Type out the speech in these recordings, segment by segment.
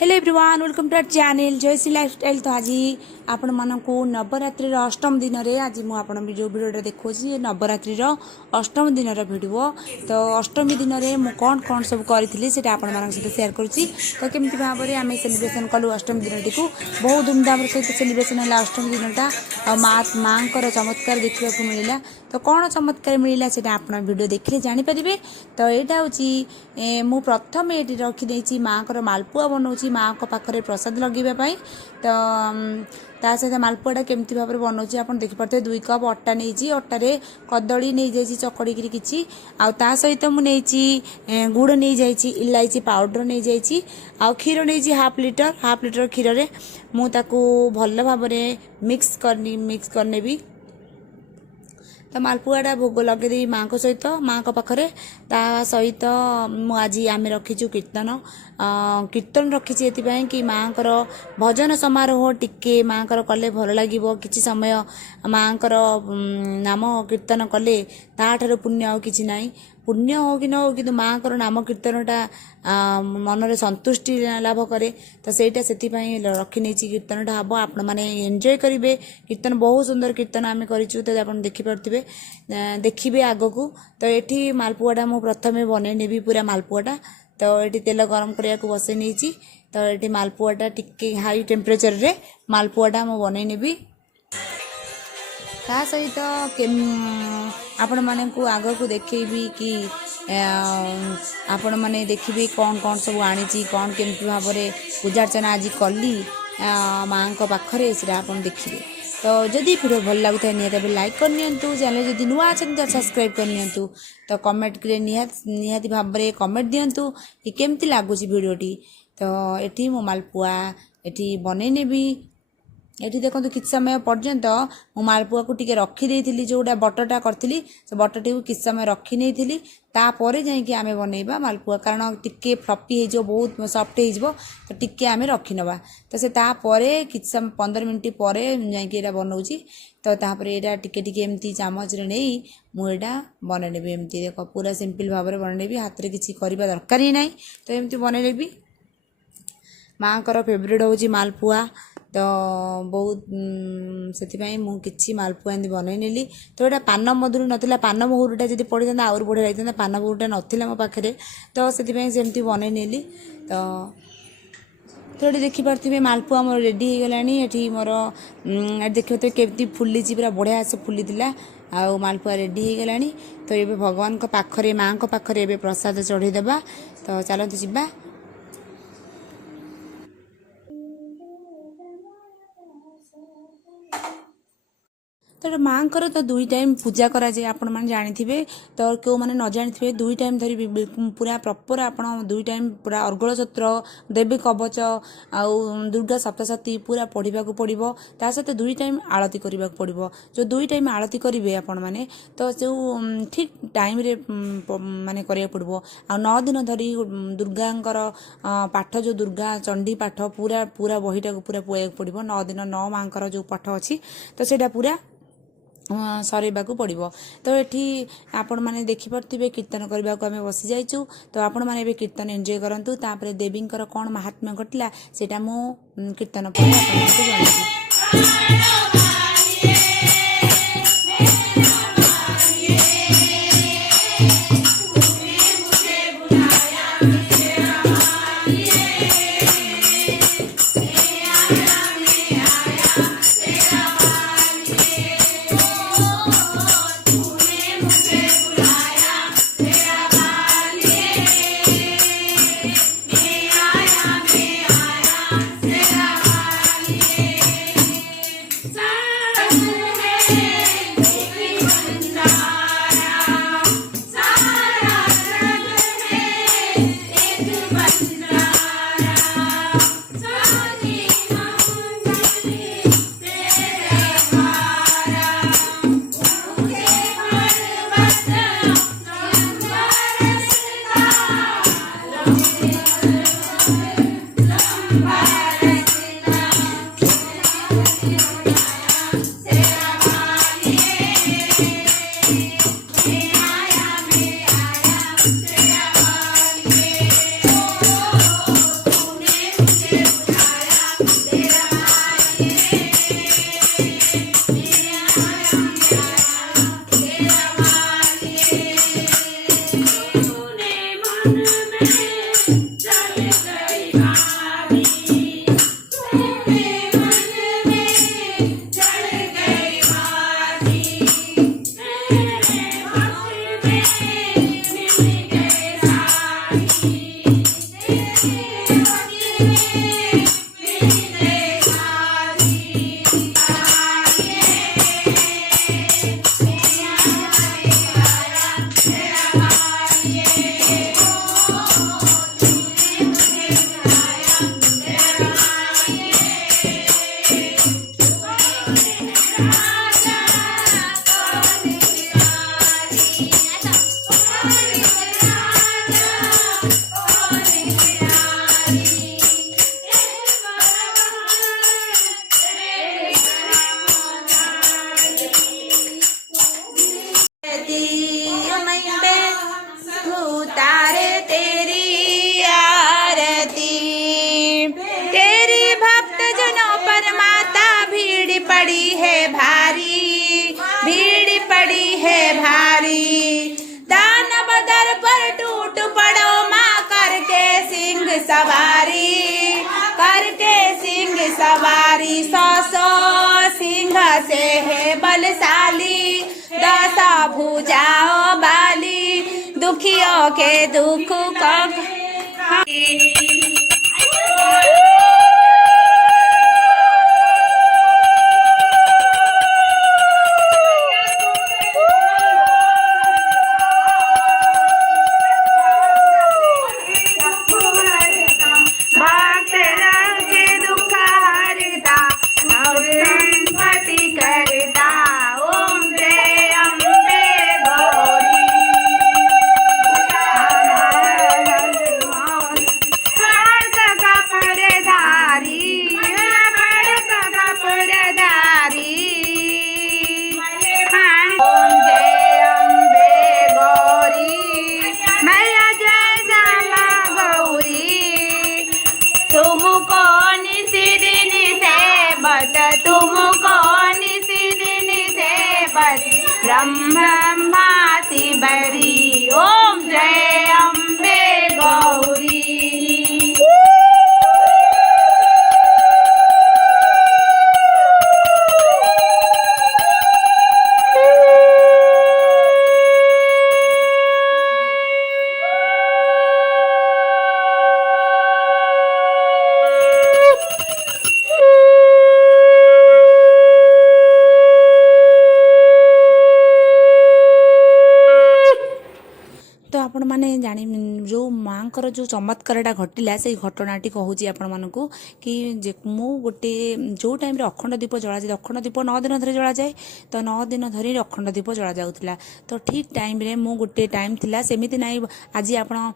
Hello everyone welcome to our channel Jayshree Lifestyle. तो आज आपण मानक नवरात्रि अष्टम दिन में आज मुझे जो भिडियो देखा नवरात्रि अष्टम दिन भिडियो। तो अष्टमी दिन में कौन कौन सब करी से आपण मान सहित सेयार करुँची। तो केमी भाव में आम सेलिब्रेशन कलु अष्टमी दिन टी बहुत धूमधाम सहित सेलिब्रेशन है अष्टमी दिनटा। माँ चमत्कार देखा मिलला। तो कौन चमत्कार मिलला से आप वीडियो देखिए जानीपारे। तो यहाँ हूँ मु प्रथम ये रखीदे माँ को मालपुआ बनाऊँ माँ को पाखे प्रसाद लगेवाई। तो ता सहित मालपुआटा केमती भाव में बनाऊँ आप देखिपे 2 कप अटा नहीं अटारे कदली नहीं जाइए चकड़ी कि आ सहित मुझे गुड़ नहीं जाइए इलायची पाउडर नहीं जाइए आ क्षीर नहीं हाफ लिटर क्षीर में मुझे भल भाव में मिक्स करने भी। तो मालपुआटा भोग लगेदेवी माँ को सहित माँ को पाखे ता सहित आज आम रखीचु कीर्तन रखी ये कि माँ को भजन समारोह टिके माँ को कले भल लगे कि समय माँ को नाम कीर्तन कले ताठार पुण्य आ कि ना पुण्य हो कि न हो कि माँ को नाम कीर्तनटा मनरे संतुष्टि लाभ करे। तो सहीटा से रखी नहीं कीर्तनटा हम आपण मैंने एंजॉय करेंगे। कीर्तन बहुत सुंदर कीर्तन आम करूँ तो आप देखिपे देखिए आग को। तो ये मालपुआटा मुझे प्रथम बन नेबी पूरा मालपुआटा। तो ये तेल गरम करने को बसई नहीं। तो ये मालपुआटा टिके हाई टेम्परेचर रे मालपुआटा मुझे बन नेबी। ता सहित आपण माने को आग को देखेबी कि आपण माने देखिए कौन कौन सब आनी कौन केमती भाव में पूजा अर्चना आज कली माँ को पाखे से आप देखिए। तो जदि वीडियो भल लगता है निहत लाइक करनी चैनल जदि नुआ अच्छे तो सब्सक्राइब करनी। तो कमेंट करे निहाती भाव में कमेंट दिंतु कि केमती लगुच वीडियोटी। तो ये मो मालपुआ ये बनई नेबी। ये देखो किछ समय पर्यंत मो मालपुआ को टिके रखी जोटा बटरटा करी से बटरटी को किछ समय रखी नहीं थी। तापर जाकि आम बनइबा मालपुआ कारण टिके फ्लपी हो बहुत सफ्ट हो तो टिके आम रखी नवा। तो से तापर किछ समय 15 मिनट पर जा बनाऊँ। तो तापर यहाँ टिके टिके एमती चामच रे नहीं मुझा बनइबी एमती देख पूरा सिंपल भाव में बनइबी हाथ में किसी करवा दरकार ही ना। तो एमती बनइबी माँ को फेवरेट हूँ मालपुआ। तो बहुत से मुझे मालपुआ एमती बनई नेली। तो यहाँ पान मधुर नाला पान मुहुरटा जब पड़ी था आउर बढ़िया लगी था पान मुहुरटा नाला मो पाखे। तो से बनई नेली। तो ये देखिपे मालपुआ मोर रेडी हो गला। ये मोर देखिए केमती फुली पूरा बढ़िया से फुली आ मालपुआ रेडी हो गला। तो ये भगवान को पाखरे माँ को पाखरे ये प्रसाद चढ़ईदेवा। तो चलते जीवा। तो माँ को तो 2 टाइम पूजा करा जाए आपण मैंने जानी। तो क्यों मैंने न जानी 2 टाइम धरी पूरा प्रॉपर आप 2 टाइम पूरा अर्गल सत्र देवी कवच आउ दुर्गा सप्तशती पूरा पढ़ा पड़ो। ता सहित 2 टाइम आरती करने पड़ो। जो 2 टाइम आरती करेंगे आपण मैंने तो जो ठीक टाइम रे माने करिया पड़ो। आ 9 दिन धरी दुर्गांकर पाठ जो दुर्गा चंडी पाठ पूरा पूरा बहीटा को पूरा पुआ पड़ो। 9 दिन 9 माँ जो पाठ अच्छी तो सेटा पूरा सरेबा को पड़ो। तो ये आपण मैंने देखिपे कीर्तन करने को आम बसी जाइचु। तो आपण मैंने कीर्तन एंजॉय करंतु। तापर देवी कौन महात्म्य घटला सेटा मो कीर्तन पर आपको जणाइबी। उतारे तेरी आरती, तेरी भक्त जनों पर माता भीड़ पड़ी है भारी, भीड़ पड़ी है भारी। दानव दर पर टूट पड़ो माँ करके सिंह सवारी, करके सिंह सवारी। 100 सिंह से है बलशाली, 10 भुजाओ बाली, दुखियों के दुख का ब्रह्मासी बरी। ओम जय अम्बे गौरी। तो आपण मैंने जानी जो माँ जो चमत्कारटा घटिला से घटनाटी कहूँ आपण मानक कि मु गोटे जो टाइम अखंड दीप जला जाए, अखंड दीप 9 दिन धरी जला जाए, तो 9 दिन धरी अखंड दीप जला जाऊला। तो ठीक टाइम रे मु गोटे टाइम थिला सेमिति नाई आज आपण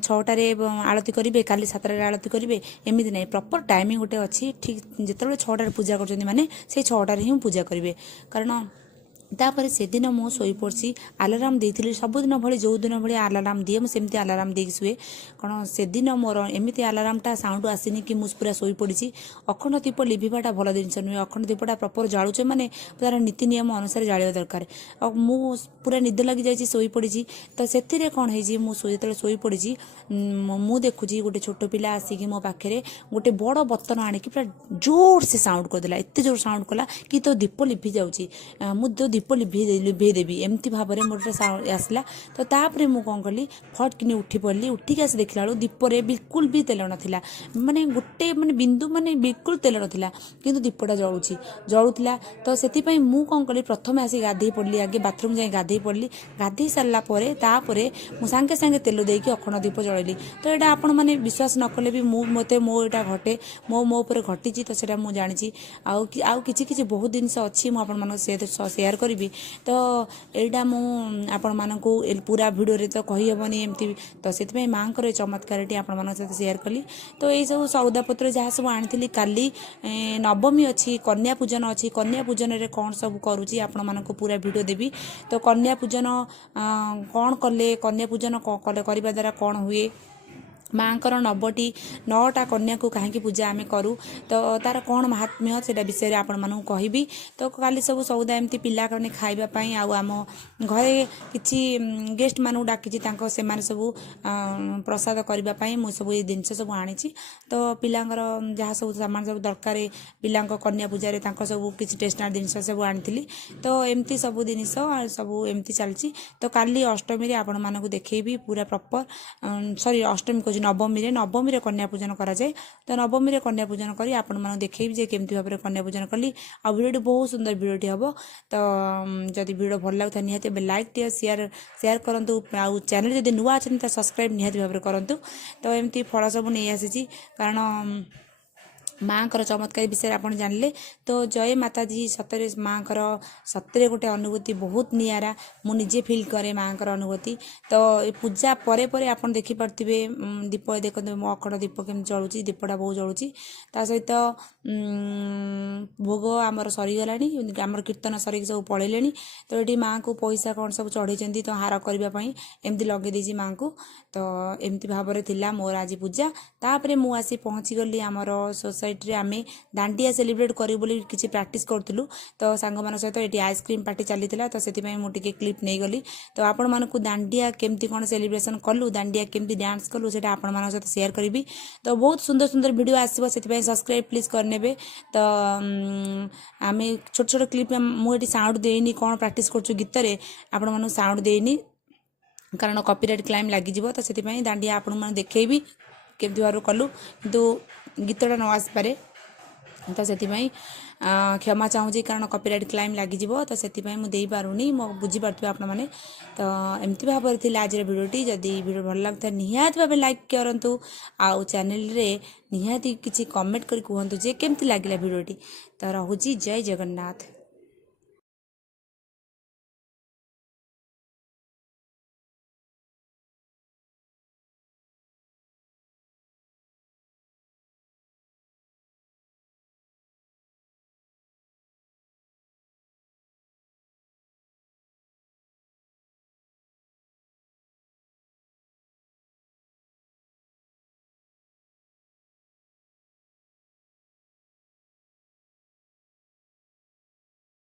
6टारे आरती करेंगे, काली 7टारे आरती करेंगे, एमती ना प्रॉपर टाइमिंग गोटे अच्छी। ठीक जिते 6टारे पूजा कर माने से 6टारे ही पूजा करेंगे। कारण तापर से दिन मु शोई पड़ी आलाराम देती सबुदिन भली जो दिन भाई आलाराम दिए मुझे आलाराम दे शुए। कारण से दिन मोर एमती आलारामटा साउंड आसनी कि मुझे पूरा शोई पड़ी। अखंड दीप लिभाटा भल जिन नुहे, अखंड दीपटा प्रपर जालुचे मैंने तार नीति नियम अनुसार जाड़ा दरकार। मु पूरा निद लगी जाइए शोई पड़ी। तो से कौन है जो शोई पड़ी मु देखुची गोटे छोट पिला आसिक मो पाखे गोटे बड़ बर्तन आणिकी पूरा जोर से साउंड करदेला, एत जोर साउंड कला कि तो दीप लिभि जाऊँगी, मुझे दीप लिभे देवी एमती भाव में मोटे आसला। तो तापर मुझे कौन कली फट कि उठी पड़ी, उठिक आस देखला बेलू दीपरे बिल्कुल भी तेल नाला, माने गोटे माने बिंदु माने बिल्कुल तेल नाला कि दीपटा जलुला। तो से मुझे कौन कली प्रथम आसी गाधे पड़ी, आगे बाथरूम जाए गाधे पड़ी, गाधे सारापर तापर मुझे सांगे सांगे तेल देकी अखंड दीप जलैली। तो यहाँ आपण मैंने विश्वास न कले भी मत मो यहाँ घटे मो उपर घटी। तो सेटा मुझे जानी आउ कि बहुत जिन अच्छी मुझे सेयार करी। तो यहाँ मुझे पूरा भिडियो तो कहीहबनी एमती। तो से माँ को चमत्कार आपण सहित सेयार कली। तो ये सब सौदापत्र जहाँ सब आनी काली नवमी अच्छी, कन्या पूजन अच्छी, कन्या पूजन में कौन सब करुँची आपण मानक पूरा भिडियो देवी। तो कन्या पूजन कौन कले, कन्या पूजन कले करने द्वारा कौन हुए ମାଆଙ୍କର 9ଟା କନ୍ୟାକୁ କାହିଁକି ପୂଜା ଆମେ କରୁ ତ ତାର କ'ଣ ମାହାତ୍ମ୍ୟ ସେଇଟା ବିଷୟରେ ଆପଣମାନଙ୍କୁ କହିବି। ତ କାଲି ସବୁ ସଉଦା ଏମିତି ପିଲାମାନେ ଖାଇବା ପାଇଁ ଆଉ ଆମ ଘରେ କିଛି ଗେଷ୍ଟମାନଙ୍କୁ ଡାକିଛି ସେମାନେ ସବୁ ପ୍ରସାଦ କରିବା ପାଇଁ ମୁଁ ସବୁ ଏଇ ଜିନିଷ ସବୁ ଆଣିଛି। ତ ପିଲାଙ୍କର ଯାହା ସବୁ ସାମାନ ସବୁ ଦରକାର ପିଲାଙ୍କ କନ୍ୟା ପୂଜାରେ ତାଙ୍କ ସବୁ କିଛି ଷ୍ଟେସନାରୀ ଜିନିଷ ସବୁ ଆଣିଥିଲି। ତ ଏମିତି ସବୁ ଜିନିଷ ସବୁ ଏମିତି ଚାଲିଛି। ତ କାଲି ଅଷ୍ଟମୀରେ ଆପଣମାନଙ୍କୁ ଦେଖେଇବି ପୁରା ପ୍ରପର ସରି ଅଷ୍ଟମୀ କହୁଛି ନବମୀରେ କନ୍ୟା ପୂଜନ କରାଯାଏ। ତ ନବମୀରେ କନ୍ୟା ପୂଜନ କରି ଆପଣମାନଙ୍କୁ ଦେଖେଇବି ଯେ କେମିତି ଭାବରେ କନ୍ୟା ପୂଜନ କଲି। ଆଉ ଭିଡ଼ିଓଟି ବହୁତ ସୁନ୍ଦର ଭିଡ଼ିଓଟି ହେବ। ତ ଯଦି ଭିଡ଼ିଓ ଭଲ ଲାଗୁଥାଏ ନିହାତି ଏବେ ଲାଇକ୍ ଦିଅ, ସେୟାର କରନ୍ତୁ। ଆଉ ଚ୍ୟାନେଲ ଯଦି ନୂଆ ଅଛନ୍ତି ତ ସବସ୍କ୍ରାଇବ୍ ନିହାତି ଭାବରେ କରନ୍ତୁ। ତ ଏମିତି ଫଳ ସବୁ ନେଇ ଆସିଛି କାରଣ ମାଆଙ୍କର ଚମତ୍କାର ବିଷୟରେ ଆପଣ ଜାଣିଲେ। ତ ଜୟ ମାତାଜୀ। ସତରେ ମାଆଙ୍କର ସତରେ ଗୋଟେ ଅନୁଭୂତି ବହୁତ ନିଆରା। ମୁଁ ନିଜେ ଫିଲ୍ କରେ ମାଆଙ୍କର ଅନୁଭୂତି। ତ ଏ ପୂଜା ପରେ ପରେ ଆପଣ ଦେଖିପାରୁଥିବେ ଦୀପ ଦେଖନ୍ତୁ ମୋ ଅଖଣ୍ଡ ଦୀପ କେମିତି ଜଳୁଛି, ଦୀପଟା ବହୁତ ଜଳୁଛି। ତା ସହିତ ଭୋଗ ଆମର ସରିଗଲାଣି, ଆମର କୀର୍ତ୍ତନ ସରିକି ସବୁ ପଳେଇଲେଣି। ତ ଏଠି ମାଆଙ୍କୁ ପଇସା କ'ଣ ସବୁ ଚଢ଼େଇଛନ୍ତି ତ ହାର କରିବା ପାଇଁ ଏମିତି ଲଗେଇ ଦେଇଛି ମାଆଙ୍କୁ। ତ ଏମିତି ଭାବରେ ଥିଲା ମୋର ଆଜି ପୂଜା। ତାପରେ ମୁଁ ଆସି ପହଞ୍ଚିଗଲି ଆମର सोसाइटी आमे दांडिया सेलिब्रेट करूँ बोली किसी प्रैक्टिस करूँ। तो सांग सहित ये आइसक्रीम पार्टी चली तो से मुझे क्लिप नहीं गली। तो आपण मानक दांडिया केमती कौन सेलिब्रेशन कलु, दांडिया केमती डांस कलु से आपण मान सहित शेयर करी। तो बहुत सुंदर सुंदर वीडियो आसो से सब्सक्राइब प्लीज करने। तो आम छोट छोट क्लिप मुझे साउंड देनी कौन प्रैक्टिस कर गीत आपण मानक साउंड देनी कारण कॉपीराइट क्लाइम लगी। तो से दांडिया आपण मैंने देखी केमती भाव कलु किंतु गीतटा न आसपे तो से क्षमा चाहूँगी कारण कॉपीराइट क्लाइम लगी। तो से मुझे पारूनी मो बुझीपारे आपण मैंने। तो एमती भाव थी आज भिडियोटी। जदि भिडियो भल लगता निहाती भाव लाइक करूँ। आउ चैनल रे निहाती किसी कमेंट कर कहतु जे केमती लगे भिडियोटी। तो रोची जय जगन्नाथ।